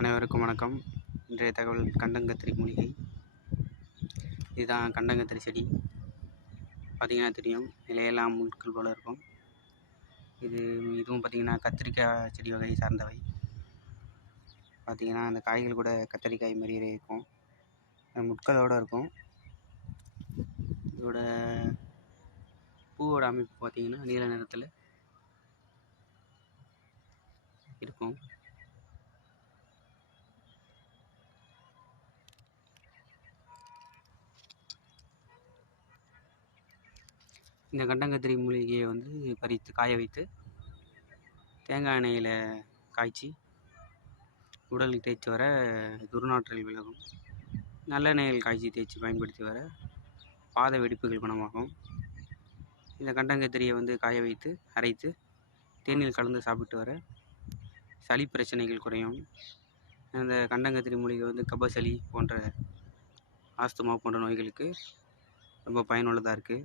அனைவருக்கும் வணக்கம். இன்றைய தகவல் கண்டங்கத்திரி மூலிகை. இதுதான் கண்டங்கத்திரி செடி. பார்த்திங்கன்னா தெரியும், இலையெல்லாம் முட்கள் போல் இருக்கும். இதுவும் பார்த்திங்கன்னா கத்திரிக்காய் செடி வகை சார்ந்தவை. பார்த்திங்கன்னா அந்த காய்கள் கூட கத்திரிக்காய் மாதிரியே இருக்கும், முட்களோடு இருக்கும். இதோட பூவோட அமைப்பு பார்த்திங்கன்னா நீல நிறத்தில் இருக்கும். இந்த கண்டங்கத்திரி மூலிகையை பறித்து காய வைத்து தேங்காய் எண்ணெயில் காய்ச்சி உடலில் தேய்ச்சி வர துர்நாற்றல் விலகும். நல்லெண்ணெயில் காய்ச்சி தேய்ச்சி பயன்படுத்தி வர பாத வெடிப்புகள் குணமாகும். இந்த கண்டங்கத்திரியை காய வைத்து அரைத்து தேநீர் கலந்து சாப்பிட்டு வர சளி பிரச்சனைகள் குறையும். அந்த கண்டங்கத்திரி மூலிகை கபசளி போன்ற ஆஸ்துமா போன்ற நோய்களுக்கு ரொம்ப பயனுள்ளதாக இருக்குது.